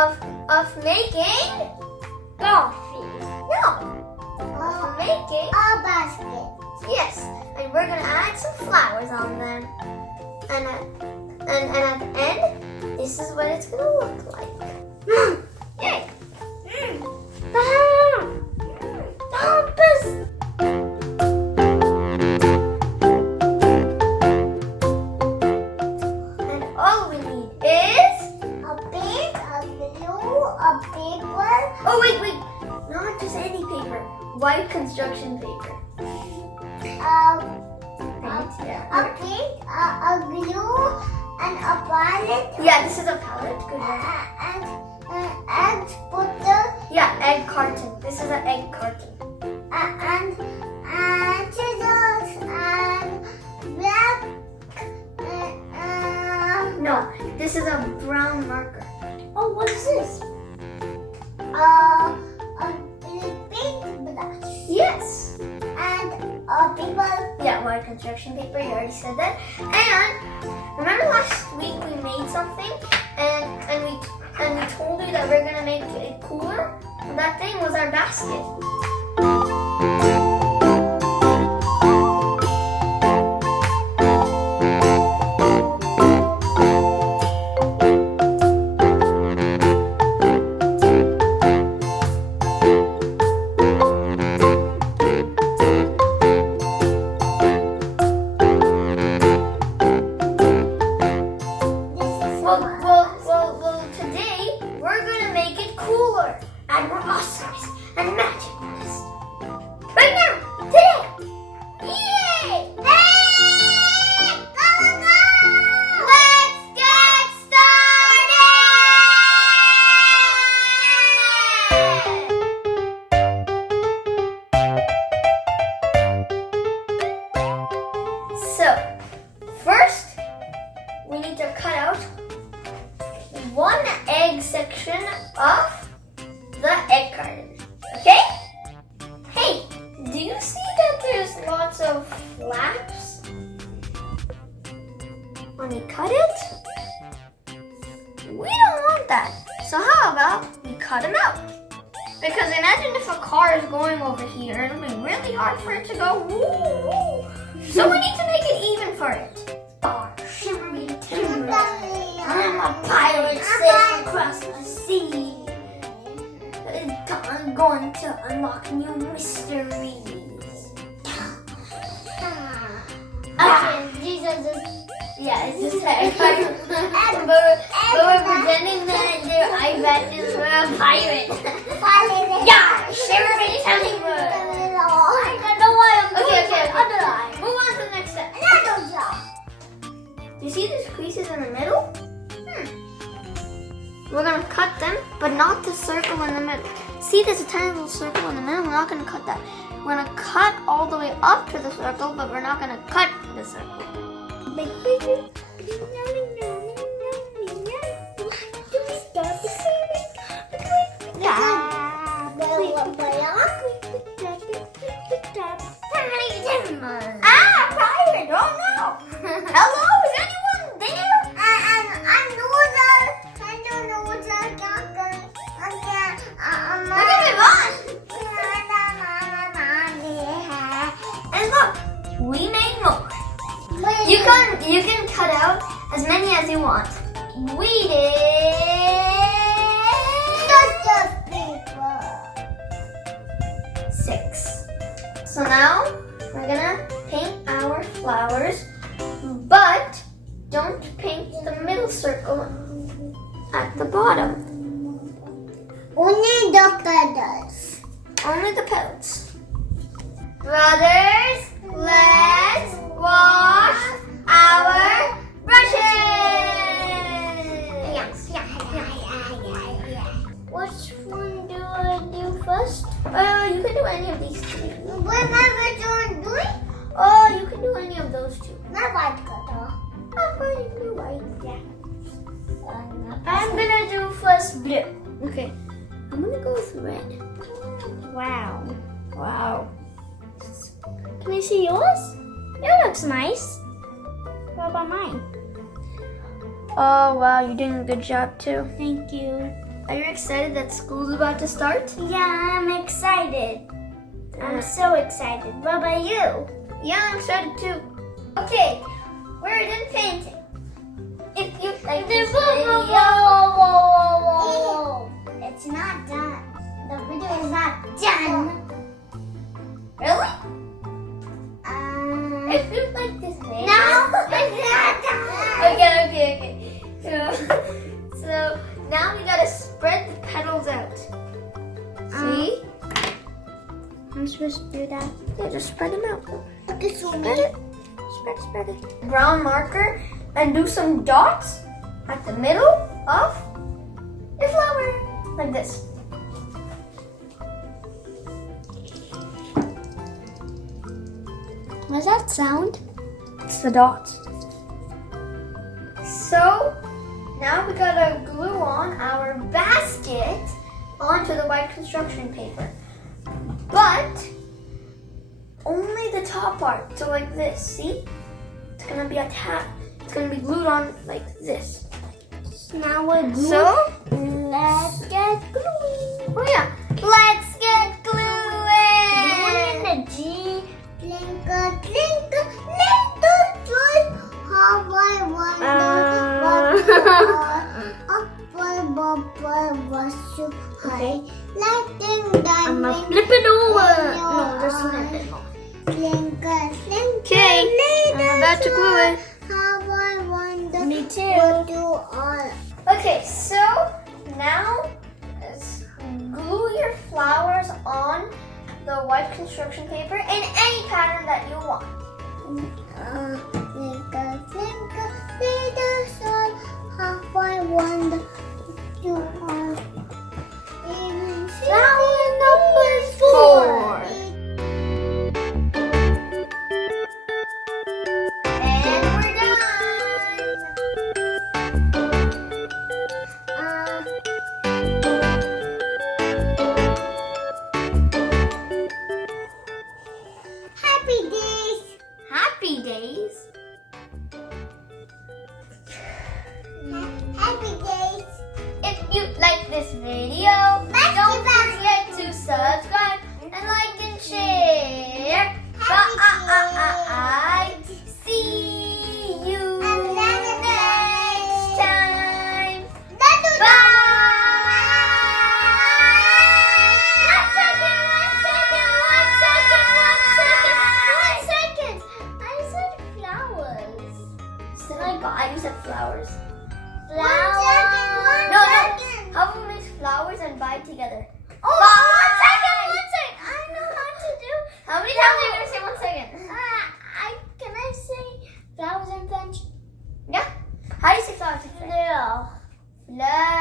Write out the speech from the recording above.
of making coffee. no of making A basket. yes, and we're gonna add some flowers on them, and at the end, this is what it's gonna look like. Yay! And all we need is A pink, a blue, a paper. oh wait, not just any paper, white construction paper. A pink, a blue, and a violet. Yeah, this is a palette. Good one. And put the Yeah, egg carton. This is an egg carton. and scissors and black. No, this is a brown marker. Oh, what is this? A pink brush Yes. and a paper. Yeah, white construction paper. You already said that. And remember last week we made something, and we told you that we're gonna make it cooler. And that thing was our basket. Well, today we're gonna make it cooler, and we're awesomeness and magicness. Right now, today. Yay! Hey! Go! Let's get started! So, first, we need to cut out one egg section of the egg carton. Okay? Hey, do you see that there's lots of flaps when you cut it? We don't want that. So how about we cut them out? Because imagine if a car is going over here, it'll be really hard for it to go woo, woo. So we need to make it even for it. Oh, shimmery timber. I'm a pirate sailing across the sea. I'm going to unlock new mysteries. Okay, these are the. Yeah, it's just that. but we're pretending that their eye patches were a pirate. Yeah, shimmery timber. I don't know why I'm doing Okay. my other eye. Move on to the next step. Another job. You see these creases in the middle? We're gonna cut them, but not the circle in the middle. See, there's a tiny little circle in the middle. We're not gonna cut that. We're gonna cut all the way up to the circle, but we're not gonna cut the circle. Ah, pirate! Oh no! Hello, is anyone there? Look at it on! And look, we made more. You can cut out as many as you want. We did 6. So now we're gonna paint our flowers, but don't paint the middle circle at the bottom. Only the feathers. Only the petals. Brothers, let's wash our brushes. Which one do I do first? You can do any of these two. What am I doing? Oh, you can do any of those two. Not white color. Oh, fine, you can do white. Yeah. I'm gonna do first blue. Okay. I'm gonna go with red. Wow. Wow. Can I see yours? It looks nice. What about mine? Oh wow, you're doing a good job too. Thank you. Are you excited that school's about to start? Yeah, I'm excited. I'm so excited. What about you? Yeah, I'm excited too. Okay, we're done painting. If you like this video, Whoa. It's not done. The video is not done. really? If you like this video, No, it's not done. Okay. So now we gotta spread the petals out. See? I'm supposed to do that. Yeah, just spread them out. This one. Spread it. Spread it. Brown marker and do some dots at the middle of your flower. Like this. What's that sound? It's the dots. So now we gotta glue on our basket onto the white construction paper. But only the top part. So like this, see? It's gonna be attached. It's gonna be glued on like this. Now we're gluing. So Let's get gluing. oh yeah. Let's get gluing. Gluing in the G. Twinkle, twinkle, little joy. How I wonder what you high. Lightning I'm gonna diamond. flip it over. No, just flip it. Okay, Okay, I'm about to glue it. How I wonder. Me What too. do all? Okay, so now glue your flowers on the white construction paper in any pattern that you want. Twinkle, twinkle, little star. How I wonder you are. Flower number 4. And we're Happy days. done. Happy days. Happy days. If you like this video, don't forget to subscribe and like and share. Bye. See you next time. Bye. One second. I said flowers. Did I buy? You said flowers. Flowers. No. How about we mix flowers and buy together? Oh, Bye. 1 second. I know how to do. How many times are you gonna say 1 second? Can I say flowers in French? Yeah. How do you say flowers in French? No. Fleurs.